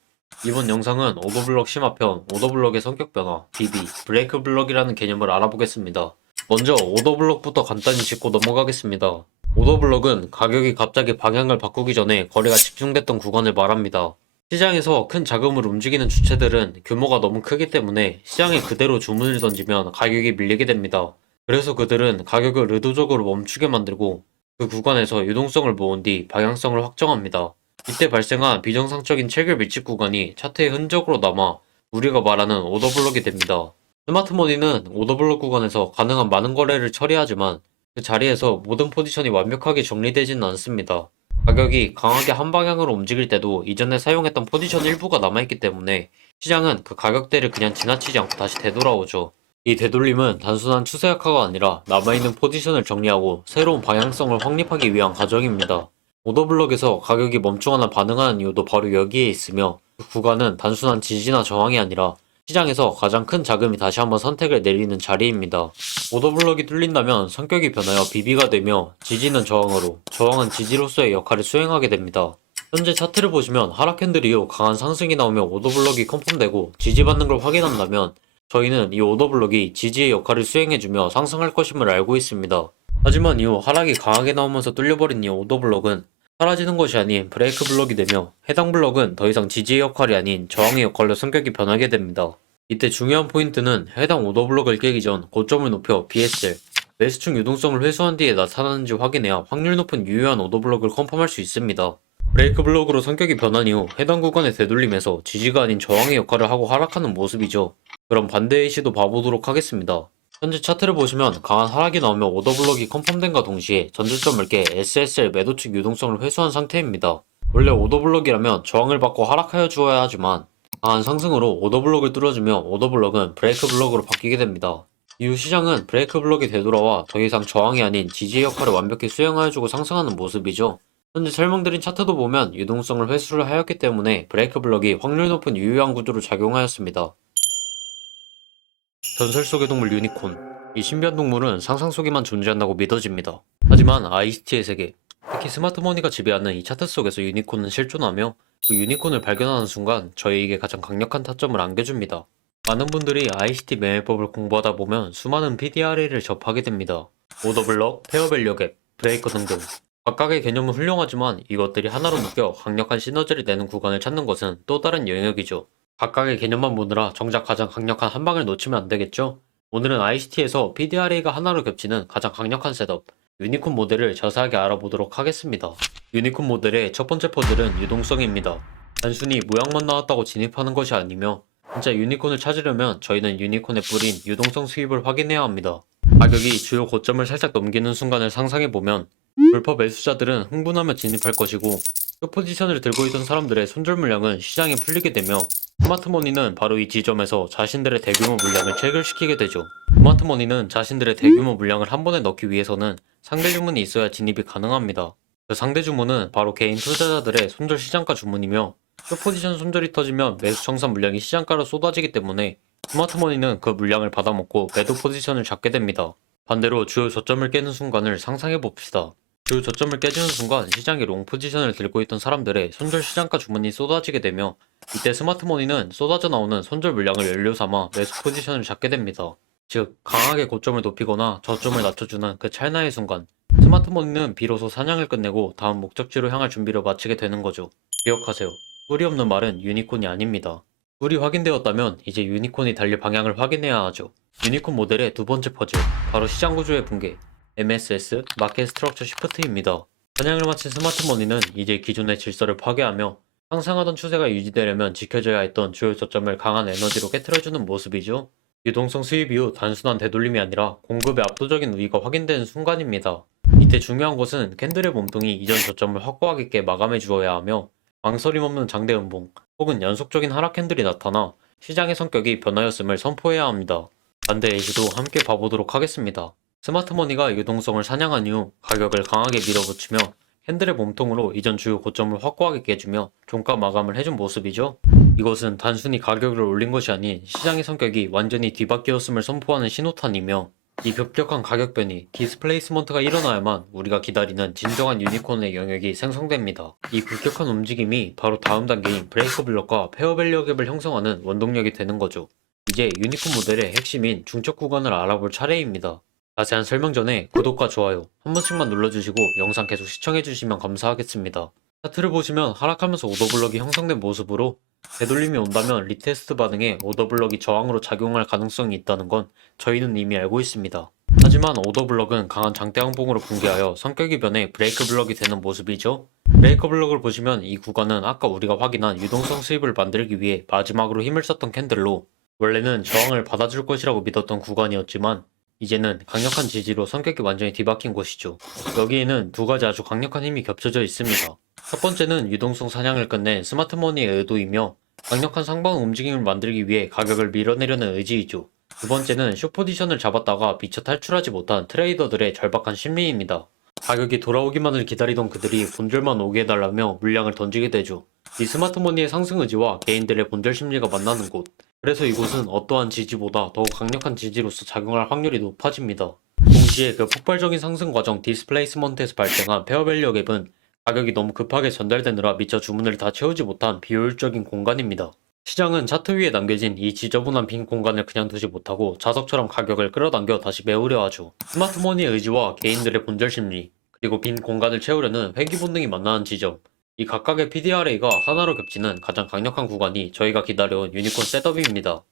이번 영상은 오더블럭 심화편, 오더블럭의 성격 변화, DB, 브레이크 블럭이라는 개념을 알아보겠습니다. 먼저 오더블럭부터 간단히 짚고 넘어가겠습니다. 오더블럭은 가격이 갑자기 방향을 바꾸기 전에 거래가 집중됐던 구간을 말합니다. 시장에서 큰 자금을 움직이는 주체들은 규모가 너무 크기 때문에 시장에 그대로 주문을 던지면 가격이 밀리게 됩니다. 그래서 그들은 가격을 의도적으로 멈추게 만들고 그 구간에서 유동성을 모은 뒤 방향성을 확정합니다. 이때 발생한 비정상적인 체결 밀집 구간이 차트의 흔적으로 남아 우리가 말하는 오더블럭이 됩니다. 스마트머니는 오더블럭 구간에서 가능한 많은 거래를 처리하지만 그 자리에서 모든 포지션이 완벽하게 정리되지는 않습니다. 가격이 강하게 한 방향으로 움직일 때도 이전에 사용했던 포지션 일부가 남아있기 때문에 시장은 그 가격대를 그냥 지나치지 않고 다시 되돌아오죠. 이 되돌림은 단순한 추세 약화가 아니라 남아있는 포지션을 정리하고 새로운 방향성을 확립하기 위한 과정입니다. 오더블럭에서 가격이 멈추거나 반응하는 이유도 바로 여기에 있으며 그 구간은 단순한 지지나 저항이 아니라 시장에서 가장 큰 자금이 다시 한번 선택을 내리는 자리입니다. 오더블럭이 뚫린다면 성격이 변하여 비비가 되며 지지는 저항으로, 저항은 지지로서의 역할을 수행하게 됩니다. 현재 차트를 보시면 하락 캔들 이후 강한 상승이 나오며 오더블럭이 컨펌되고 지지받는 걸 확인한다면 저희는 이 오더블럭이 지지의 역할을 수행해주며 상승할 것임을 알고 있습니다. 하지만 이후 하락이 강하게 나오면서 뚫려버린 이 오더블럭은 사라지는 것이 아닌 브레이크 블럭이 되며 해당 블럭은 더 이상 지지의 역할이 아닌 저항의 역할로 성격이 변하게 됩니다. 이때 중요한 포인트는 해당 오더블럭을 깨기 전 고점을 높여 BSL, 매수층 유동성을 회수한 뒤에 나타나는지 확인해야 확률 높은 유효한 오더블럭을 컨펌할 수 있습니다. 브레이크 블럭으로 성격이 변한 이후 해당 구간의 되돌림에서 지지가 아닌 저항의 역할을 하고 하락하는 모습이죠. 그럼 반대의 시도 봐보도록 하겠습니다. 현재 차트를 보시면 강한 하락이 나오며 오더블럭이 컨펌된과 동시에 전저점을 깨 SSL 매도측 유동성을 회수한 상태입니다. 원래 오더블럭이라면 저항을 받고 하락하여 주어야 하지만 강한 상승으로 오더블럭을 뚫어주며 오더블럭은 브레이크 블럭으로 바뀌게 됩니다. 이후 시장은 브레이크 블럭이 되돌아와 더 이상 저항이 아닌 지지의 역할을 완벽히 수행하여주고 상승하는 모습이죠. 현재 설명드린 차트도 보면 유동성을 회수를 하였기 때문에 브레이크 블럭이 확률 높은 유효한 구조로 작용하였습니다. 전설 속의 동물 유니콘. 이 신비한 동물은 상상 속에만 존재한다고 믿어집니다. 하지만 ICT의 세계, 특히 스마트머니가 지배하는 이 차트 속에서 유니콘은 실존하며 그 유니콘을 발견하는 순간 저희에게 가장 강력한 타점을 안겨줍니다. 많은 분들이 ICT 매매법을 공부하다 보면 수많은 PDRA를 접하게 됩니다. 오더블럭, 페어밸류 갭, 브레이커 등등. 각각의 개념은 훌륭하지만 이것들이 하나로 묶여 강력한 시너지를 내는 구간을 찾는 것은 또 다른 영역이죠. 각각의 개념만 보느라 정작 가장 강력한 한 방을 놓치면 안 되겠죠? 오늘은 ICT에서 PDRA가 하나로 겹치는 가장 강력한 셋업, 유니콘 모델을 자세하게 알아보도록 하겠습니다. 유니콘 모델의 첫 번째 퍼즐은 유동성입니다. 단순히 모양만 나왔다고 진입하는 것이 아니며 진짜 유니콘을 찾으려면 저희는 유니콘에 뿌린 유동성 수입을 확인해야 합니다. 가격이 주요 고점을 살짝 넘기는 순간을 상상해보면 돌파 매수자들은 흥분하며 진입할 것이고 그 포지션을 들고 있던 사람들의 손절 물량은 시장에 풀리게 되며 스마트머니는 바로 이 지점에서 자신들의 대규모 물량을 체결시키게 되죠. 스마트머니는 자신들의 대규모 물량을 한 번에 넣기 위해서는 상대 주문이 있어야 진입이 가능합니다. 그 상대 주문은 바로 개인 투자자들의 손절 시장가 주문이며 그 포지션 손절이 터지면 매수 청산 물량이 시장가로 쏟아지기 때문에 스마트머니는 그 물량을 받아먹고 매도 포지션을 잡게 됩니다. 반대로 주요 저점을 깨는 순간을 상상해 봅시다. 주요 저점을 깨지는 순간 시장이 롱 포지션을 들고 있던 사람들의 손절 시장가 주문이 쏟아지게 되며 이때 스마트머니는 쏟아져 나오는 손절 물량을 연료 삼아 매수 포지션을 잡게 됩니다. 즉 강하게 고점을 높이거나 저점을 낮춰주는 그 찰나의 순간 스마트머니는 비로소 사냥을 끝내고 다음 목적지로 향할 준비를 마치게 되는 거죠. 기억하세요. 뿔이 없는 말은 유니콘이 아닙니다. 뿔이 확인되었다면 이제 유니콘이 달릴 방향을 확인해야 하죠. 유니콘 모델의 두 번째 퍼즐, 바로 시장 구조의 붕괴, MSS, 마켓 스트럭처 시프트입니다. 사냥을 마친 스마트머니는 이제 기존의 질서를 파괴하며 상승하던 추세가 유지되려면 지켜져야 했던 주요 저점을 강한 에너지로 깨트려주는 모습이죠. 유동성 수입 이후 단순한 되돌림이 아니라 공급의 압도적인 우위가 확인되는 순간입니다. 이때 중요한 것은 캔들의 몸통이 이전 저점을 확고하게 깨 마감해 주어야 하며 망설임 없는 장대 음봉 혹은 연속적인 하락 캔들이 나타나 시장의 성격이 변하였음을 선포해야 합니다. 반대 예시도 함께 봐보도록 하겠습니다. 스마트머니가 유동성을 사냥한 이후 가격을 강하게 밀어붙이며 캔들의 몸통으로 이전 주요 고점을 확고하게 깨주며 종가 마감을 해준 모습이죠. 이것은 단순히 가격을 올린 것이 아닌 시장의 성격이 완전히 뒤바뀌었음을 선포하는 신호탄이며 이 급격한 가격 변이, 디스플레이스먼트가 일어나야만 우리가 기다리는 진정한 유니콘의 영역이 생성됩니다. 이 급격한 움직임이 바로 다음 단계인 브레이크 블럭과 페어밸류 갭을 형성하는 원동력이 되는 거죠. 이제 유니콘 모델의 핵심인 중첩 구간을 알아볼 차례입니다. 자세한 설명 전에 구독과 좋아요 한 번씩만 눌러주시고 영상 계속 시청해주시면 감사하겠습니다. 차트를 보시면 하락하면서 오더블럭이 형성된 모습으로 되돌림이 온다면 리테스트 반응에 오더블럭이 저항으로 작용할 가능성이 있다는 건 저희는 이미 알고 있습니다. 하지만 오더블럭은 강한 장대 항봉으로 붕괴하여 성격이 변해 브레이크 블럭이 되는 모습이죠. 브레이크 블럭을 보시면 이 구간은 아까 우리가 확인한 유동성 수입을 만들기 위해 마지막으로 힘을 썼던 캔들로 원래는 저항을 받아줄 것이라고 믿었던 구간이었지만 이제는 강력한 지지로 성격이 완전히 뒤바뀐 곳이죠. 여기에는 두 가지 아주 강력한 힘이 겹쳐져 있습니다. 첫 번째는 유동성 사냥을 끝낸 스마트머니의 의도이며 강력한 상방 움직임을 만들기 위해 가격을 밀어내려는 의지이죠. 두 번째는 숏포지션을 잡았다가 미처 탈출하지 못한 트레이더들의 절박한 심리입니다. 가격이 돌아오기만을 기다리던 그들이 본절만 오게 해달라며 물량을 던지게 되죠. 이 스마트머니의 상승 의지와 개인들의 본절 심리가 만나는 곳. 그래서 이곳은 어떠한 지지보다 더욱 강력한 지지로서 작용할 확률이 높아집니다. 동시에 그 폭발적인 상승 과정 디스플레이스먼트에서 발생한 페어밸류 갭은 가격이 너무 급하게 전달되느라 미처 주문을 다 채우지 못한 비효율적인 공간입니다. 시장은 차트 위에 남겨진 이 지저분한 빈 공간을 그냥 두지 못하고 자석처럼 가격을 끌어당겨 다시 메우려 하죠. 스마트머니의 의지와 개인들의 본절 심리, 그리고 빈 공간을 채우려는 회귀 본능이 만나는 지점. 이 각각의 PDRA가 하나로 겹치는 가장 강력한 구간이 저희가 기다려온 유니콘 셋업입니다.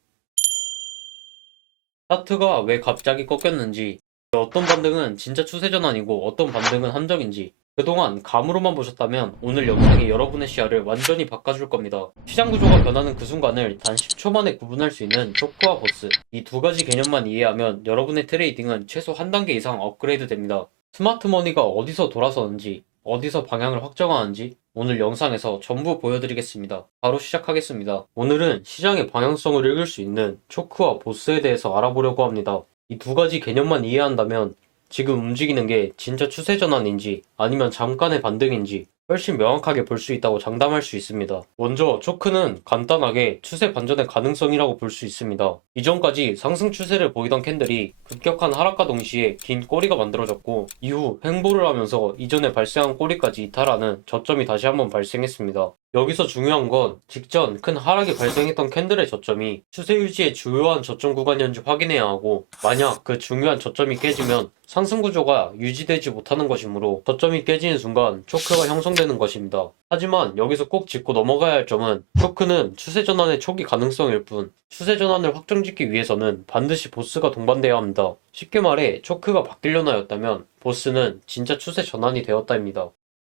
차트가 왜 갑자기 꺾였는지, 어떤 반등은 진짜 추세 전환이고 어떤 반등은 함정인지, 그동안 감으로만 보셨다면 오늘 영상이 여러분의 시야를 완전히 바꿔줄 겁니다. 시장 구조가 변하는 그 순간을 단 10초 만에 구분할 수 있는 초크와 보스, 이 두 가지 개념만 이해하면 여러분의 트레이딩은 최소 한 단계 이상 업그레이드 됩니다. 스마트머니가 어디서 돌아서는지, 어디서 방향을 확정하는지 오늘 영상에서 전부 보여드리겠습니다. 바로 시작하겠습니다. 오늘은 시장의 방향성을 읽을 수 있는 초크와 보스에 대해서 알아보려고 합니다. 이 두 가지 개념만 이해한다면 지금 움직이는 게 진짜 추세 전환인지 아니면 잠깐의 반등인지 훨씬 명확하게 볼 수 있다고 장담할 수 있습니다. 먼저 초크는 간단하게 추세 반전의 가능성이라고 볼 수 있습니다. 이전까지 상승 추세를 보이던 캔들이 급격한 하락과 동시에 긴 꼬리가 만들어졌고 이후 횡보를 하면서 이전에 발생한 꼬리까지 이탈하는 저점이 다시 한번 발생했습니다. 여기서 중요한 건 직전 큰 하락이 발생했던 캔들의 저점이 추세 유지의 주요한 저점 구간이었는지 확인해야 하고, 만약 그 중요한 저점이 깨지면 상승 구조가 유지되지 못하는 것이므로 저점이 깨지는 순간 초크가 형성되는 것입니다. 하지만 여기서 꼭 짚고 넘어가야 할 점은 초크는 추세 전환의 초기 가능성일 뿐, 추세 전환을 확정짓기 위해서는 반드시 보스가 동반되어야 합니다. 쉽게 말해 초크가 바뀌려나 였다면 보스는 진짜 추세 전환이 되었다입니다.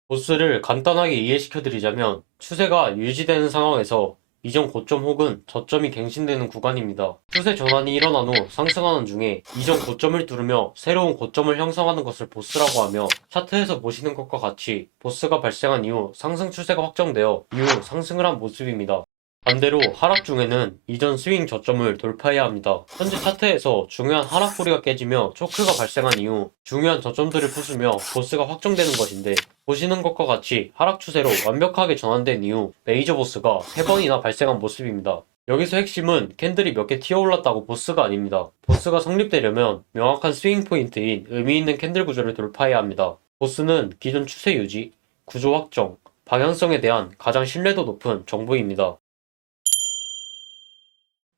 보스를 간단하게 이해시켜드리자면 추세가 유지되는 상황에서 이전 고점 혹은 저점이 갱신되는 구간입니다. 추세 전환이 일어난 후 상승하는 중에 이전 고점을 뚫으며 새로운 고점을 형성하는 것을 보스라고 하며, 차트에서 보시는 것과 같이 보스가 발생한 이후 상승 추세가 확정되어 이후 상승을 한 모습입니다. 반대로 하락 중에는 이전 스윙 저점을 돌파해야 합니다. 현재 차트에서 중요한 하락 꼬리가 깨지며 초크가 발생한 이후 중요한 저점들을 부수며 보스가 확정되는 것인데, 보시는 것과 같이 하락 추세로 완벽하게 전환된 이후 메이저 보스가 3번이나 발생한 모습입니다. 여기서 핵심은 캔들이 몇 개 튀어올랐다고 보스가 아닙니다. 보스가 성립되려면 명확한 스윙 포인트인 의미 있는 캔들 구조를 돌파해야 합니다. 보스는 기존 추세 유지, 구조 확정, 방향성에 대한 가장 신뢰도 높은 정보입니다.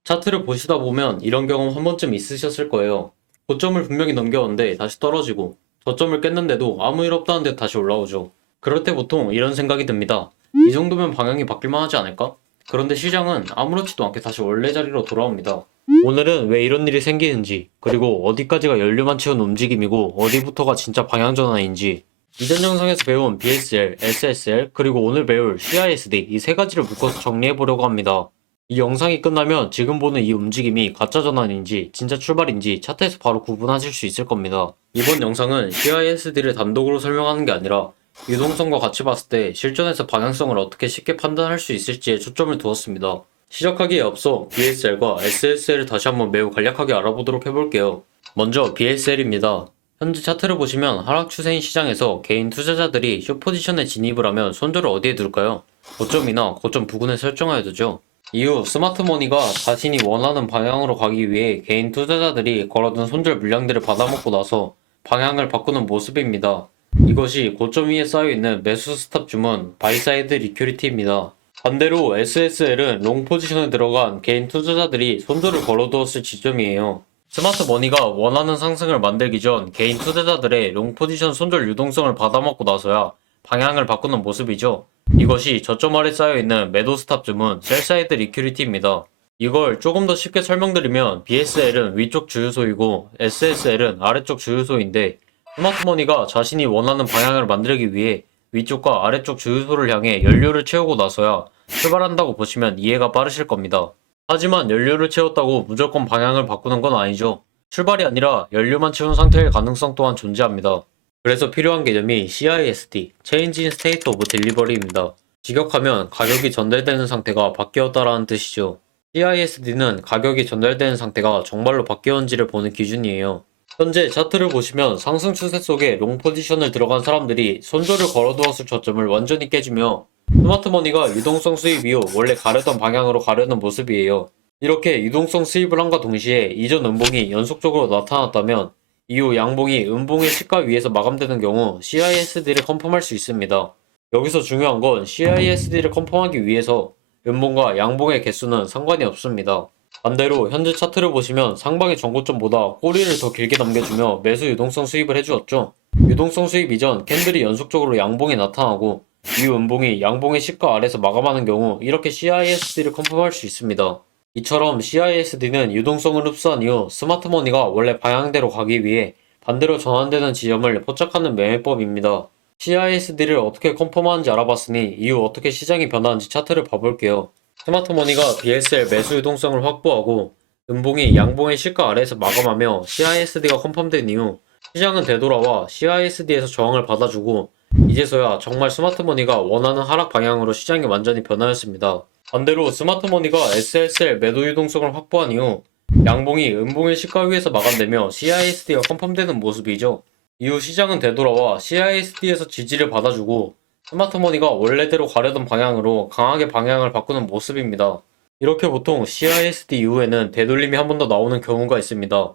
차트를 보시다 보면 이런 경험 한 번쯤 있으셨을 거예요. 고점을 분명히 넘겨왔는데 다시 떨어지고, 저점을 깼는데도 아무 일 없다는 데 다시 올라오죠. 그럴 때 보통 이런 생각이 듭니다. 이 정도면 방향이 바뀔만 하지 않을까? 그런데 시장은 아무렇지도 않게 다시 원래 자리로 돌아옵니다. 오늘은 왜 이런 일이 생기는지, 그리고 어디까지가 연료만 채운 움직임이고 어디부터가 진짜 방향 전환인지, 이전 영상에서 배운 BSL, SSL, 그리고 오늘 배울 CISD 이 세 가지를 묶어서 정리해보려고 합니다. 이 영상이 끝나면 지금 보는 이 움직임이 가짜 전환인지 진짜 출발인지 차트에서 바로 구분하실 수 있을 겁니다. 이번 영상은 CISD를 단독으로 설명하는 게 아니라 유동성과 같이 봤을 때 실전에서 방향성을 어떻게 쉽게 판단할 수 있을지에 초점을 두었습니다. 시작하기에 앞서 BSL과 SSL을 다시 한번 매우 간략하게 알아보도록 해볼게요. 먼저 BSL입니다. 현재 차트를 보시면 하락 추세인 시장에서 개인 투자자들이 숏포지션에 진입을 하면 손절을 어디에 둘까요? 고점이나 고점 부근에 설정해야 되죠. 이후 스마트머니가 자신이 원하는 방향으로 가기 위해 개인 투자자들이 걸어둔 손절 물량들을 받아먹고 나서 방향을 바꾸는 모습입니다. 이것이 고점 위에 쌓여있는 매수 스탑 주문 바이사이드 리큐리티입니다. 반대로 SSL은 롱 포지션에 들어간 개인 투자자들이 손절을 걸어두었을 지점이에요. 스마트머니가 원하는 상승을 만들기 전 개인 투자자들의 롱 포지션 손절 유동성을 받아먹고 나서야 방향을 바꾸는 모습이죠. 이것이 저점 아래 쌓여있는 매도 스탑 주문 셀사이드 리큐리티입니다. 이걸 조금 더 쉽게 설명드리면 BSL은 위쪽 주유소이고 SSL은 아래쪽 주유소인데, 스마트머니가 자신이 원하는 방향을 만들기 위해 위쪽과 아래쪽 주유소를 향해 연료를 채우고 나서야 출발한다고 보시면 이해가 빠르실 겁니다. 하지만 연료를 채웠다고 무조건 방향을 바꾸는 건 아니죠. 출발이 아니라 연료만 채운 상태일 가능성 또한 존재합니다. 그래서 필요한 개념이 CISD, Change in State of Delivery입니다. 직역하면 가격이 전달되는 상태가 바뀌었다라는 뜻이죠. CISD는 가격이 전달되는 상태가 정말로 바뀌었는지를 보는 기준이에요. 현재 차트를 보시면 상승 추세 속에 롱 포지션을 들어간 사람들이 손절을 걸어두었을 저점을 완전히 깨주며 스마트머니가 유동성 수입 이후 원래 가려던 방향으로 가려는 모습이에요. 이렇게 유동성 수입을 함과 동시에 이전 음봉이 연속적으로 나타났다면 이후 양봉이 음봉의 시가 위에서 마감되는 경우 CISD를 컨펌할 수 있습니다. 여기서 중요한 건 CISD를 컨펌하기 위해서 음봉과 양봉의 개수는 상관이 없습니다. 반대로 현재 차트를 보시면 상방의 전고점보다 꼬리를 더 길게 넘겨주며 매수 유동성 수입을 해주었죠. 유동성 수입 이전 캔들이 연속적으로 양봉이 나타나고 이후 음봉이 양봉의 시가 아래에서 마감하는 경우 이렇게 CISD를 컨펌할 수 있습니다. 이처럼 CISD는 유동성을 흡수한 이후 스마트머니가 원래 방향대로 가기 위해 반대로 전환되는 지점을 포착하는 매매법입니다. CISD를 어떻게 컨펌하는지 알아봤으니 이후 어떻게 시장이 변하는지 차트를 봐볼게요. 스마트머니가 BSL 매수 유동성을 확보하고 음봉이 양봉의 시가 아래에서 마감하며 CISD가 컨펌된 이후 시장은 되돌아와 CISD에서 저항을 받아주고 이제서야 정말 스마트머니가 원하는 하락 방향으로 시장이 완전히 변하였습니다. 반대로 스마트머니가 SSL 매도 유동성을 확보한 이후 양봉이 음봉의 시가 위에서 마감되며 CISD가 컨펌되는 모습이죠. 이후 시장은 되돌아와 CISD에서 지지를 받아주고 스마트머니가 원래대로 가려던 방향으로 강하게 방향을 바꾸는 모습입니다. 이렇게 보통 CISD 이후에는 되돌림이 한 번 더 나오는 경우가 있습니다.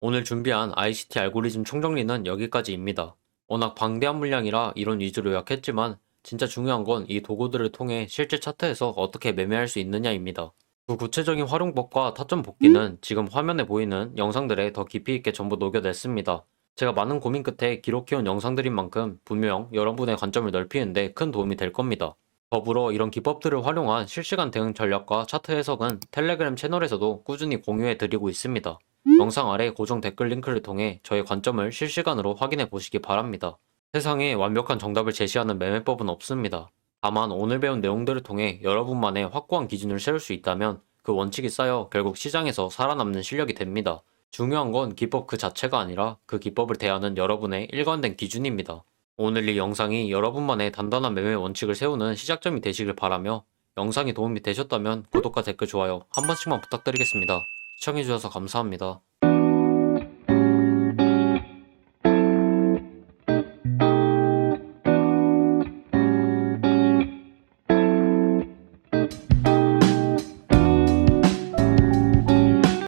오늘 준비한 ICT 알고리즘 총정리는 여기까지입니다. 워낙 방대한 물량이라 이론 위주로 요약했지만 진짜 중요한 건 이 도구들을 통해 실제 차트에서 어떻게 매매할 수 있느냐입니다. 그 구체적인 활용법과 타점 복귀는 지금 화면에 보이는 영상들에 더 깊이 있게 전부 녹여냈습니다. 제가 많은 고민 끝에 기록해온 영상들인 만큼 분명 여러분의 관점을 넓히는데 큰 도움이 될 겁니다. 더불어 이런 기법들을 활용한 실시간 대응 전략과 차트 해석은 텔레그램 채널에서도 꾸준히 공유해드리고 있습니다. 영상 아래 고정 댓글 링크를 통해 저의 관점을 실시간으로 확인해 보시기 바랍니다. 세상에 완벽한 정답을 제시하는 매매법은 없습니다. 다만 오늘 배운 내용들을 통해 여러분만의 확고한 기준을 세울 수 있다면 그 원칙이 쌓여 결국 시장에서 살아남는 실력이 됩니다. 중요한 건 기법 그 자체가 아니라 그 기법을 대하는 여러분의 일관된 기준입니다. 오늘 이 영상이 여러분만의 단단한 매매 원칙을 세우는 시작점이 되시길 바라며 영상이 도움이 되셨다면 구독과 댓글, 좋아요 한 번씩만 부탁드리겠습니다. 시청해주셔서 감사합니다.